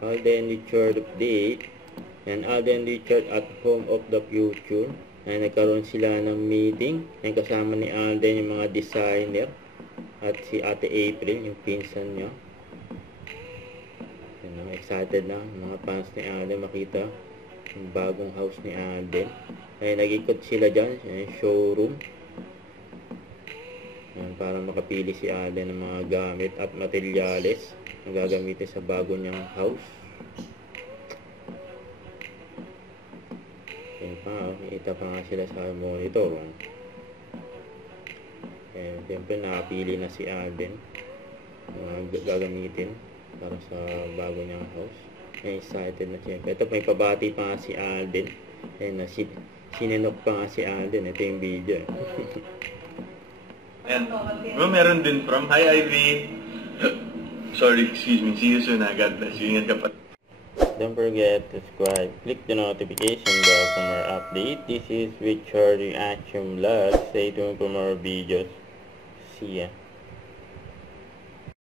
Alden Richard update. Yan, Alden Richard at Home of the Future. Yan, nagkaroon sila ng meeting. Yan, kasama ni Alden yung mga designer. At si Ate April, yung pinsan niya. Yan, excited na mga fans ni Alden makita yung bagong house ni Alden. Yan, nag-ikot sila dyan. Yan, showroom. Yan, para makapili si Alden ng mga gamit at materyales na gagamitin sa bago niyang house. Yan pa, kita pa nga sila sa monitor. Yan, siyempre nakapili na si Alden mga gagamitin para sa bago niyang house. Yan, excited na siyempre. Ito, may pabati pa nga si Alden. Yan, sinenok pa nga si Alden. Ito yung video. And, meron din from, hi Ivy. Sorry, excuse me. See you soon. God bless you. Ingat ka pa. Don't forget to subscribe. Click the notification bell for more update. This is Richard Reaction Vlog. Stay tuned for more videos. See ya.